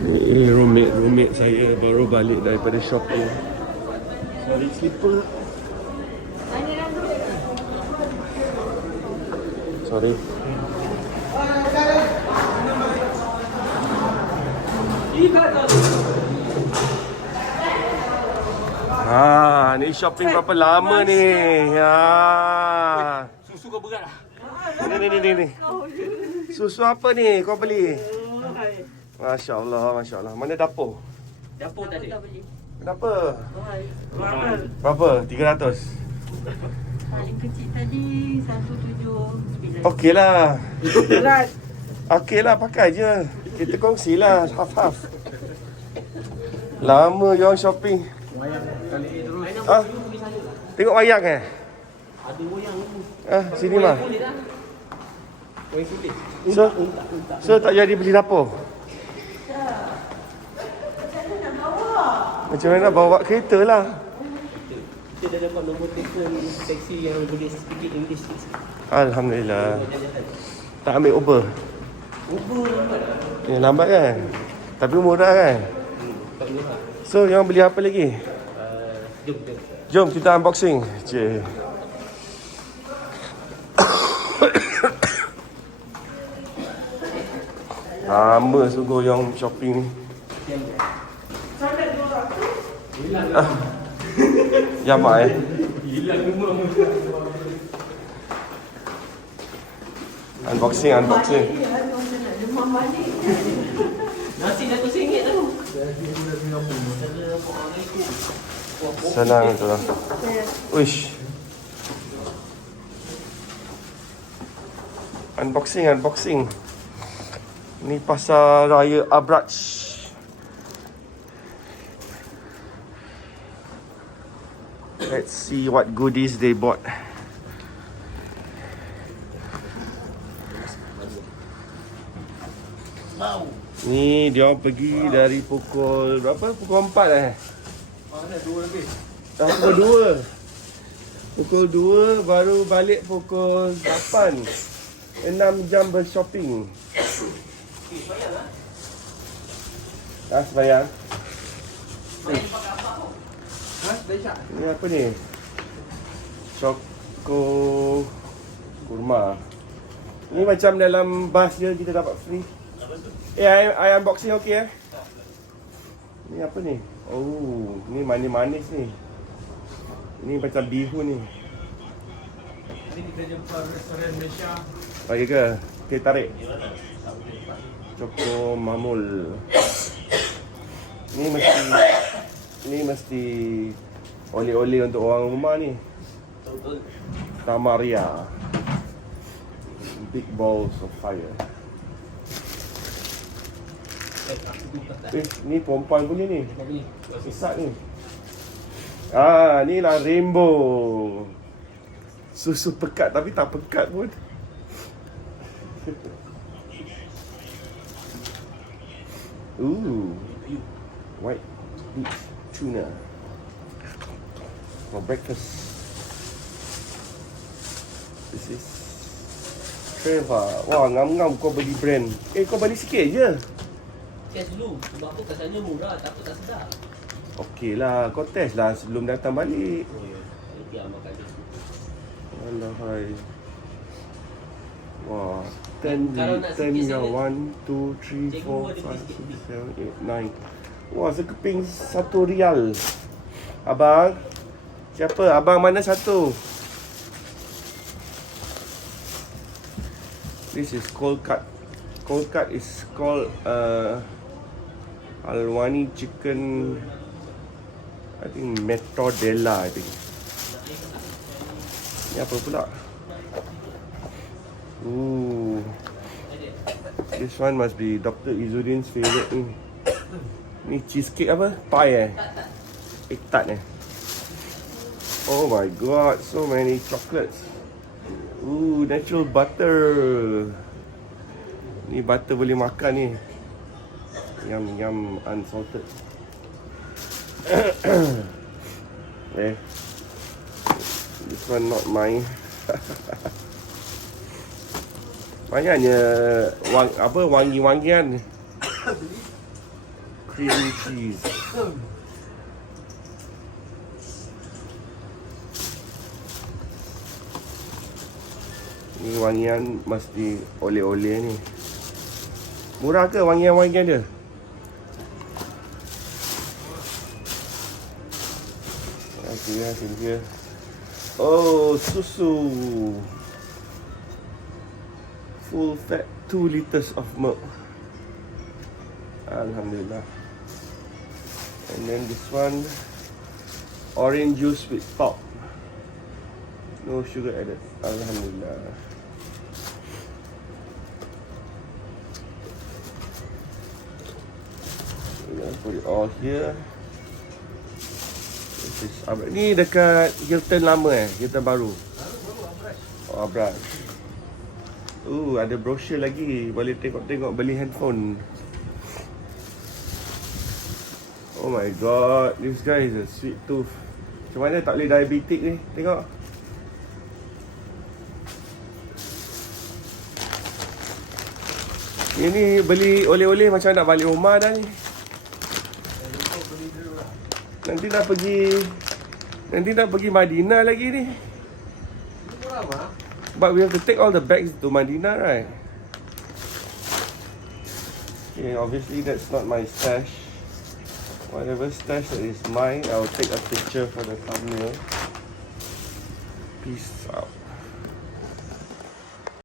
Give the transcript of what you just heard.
Ni roommate saya baru balik daripada shopping. Sorry, slipper. Sorry. Ni shopping berapa lama ni? Susu kau berat lah. Ni. Susu apa ni kau beli? Masya Allah. Mana dapur? Dapur tak ada. Kenapa? Berapa? 300? Paling kecil tadi 179. Okey lah. Berat. Okey lah, pakai je. Kita kongsi lah, half-half. Lama you orang shopping. Tengok wayang Ada wayang ni. sini mah. Wayang putih. So tak jadi beli dapur. Macam mana nak bawa kereta lah. Kita dah dapat nombor telefon taksi yang boleh speak English. Alhamdulillah. Tak ambil Uber. Uber lambat lah. Lambat kan? Tapi murah kan? Tak murah. So yang beli apa lagi? Jom. Jom kita unboxing. Cik. Lama sungguh yang shopping ni. Jamak Hilang rumah. Unboxing. Nasi dah RM1 tau. Senang tu lah. Uish. Unboxing. Ni pasar raya Abraj. Let's see what goodies they bought. Ni dia pergi dari pukul berapa? Pukul 4 Mana 2 lebih. Pukul 2. Pukul 2 baru balik pukul 8. 6 jam bershopping. Bayang lah. Sebayang. Dah Ni apa ni? Choco kurma. Ni macam dalam bas je kita dapat free. I unboxing okey Ni apa ni? Oh, ni manis-manis ni. Ni macam bihun ni. Ni kita jumpa restoran Malaysia. Bagi ke? Okay, tarik. Choco mamul. Ni mesti oleh-oleh untuk orang rumah ni. Betul. Tamaria. Big balls of fire. Ni perempuan punya ni. Apa ni? Sesat ni. Ni lah rainbow. Susu pekat tapi tak pekat pun. White beef tuna for breakfast. This is Trevor. Wah, ngam-ngam kau beli brand. Kau beli sikit je. Test dulu. Sebab tu katanya murah tapi tak sedap. Okey lah, kau test lah sebelum datang balik. Oh ya. Saya biar makan dia. Alahai. Wah, Kalau nak 10 sikit yang sangat, 1, 2, 3, cikgu 4, ada 5, sikit. 6, 7, 8, 9. Wah, sekeping RM1. Abang, siapa? Abang mana satu? This is cold cut. Cold cut is called Alwani chicken. I think Metrodella, I think. Ni apa pula? Ooh. This one must be Dr. Izzuddin's favourite ni. Ni cheesecake apa? Pie Egg tart Oh my god, so many chocolates. Ooh, natural butter. Ni butter boleh makan ni. Yum, unsalted. This one not mine. Banyaknya wangi-wangian. creamy cheese. Ni wangian mesti oleh-oleh ni. Murah ke wangian-wangian dia? Okay, sini dia. Oh, susu. Full fat 2 liters of milk. Alhamdulillah. And then this one, orange juice with pulp. No sugar added. Alhamdulillah. We're gonna put it all here. This is Abraj. Ni dekat Hilton lama Hilton baru. Oh, Abraj. Ada brochure lagi. Boleh tengok-tengok beli handphone. Oh my god, this guy is a sweet tooth. Macam mana tak boleh diabetik ni? Tengok. Ini beli oleh-oleh macam nak balik rumah dah ni. Nanti nak pergi Madinah lagi ni. But we have to take all the bags to Madinah, right? Okay, obviously that's not my stash. Whatever stash that is mine, I'll take a picture for the thumbnail. Peace out.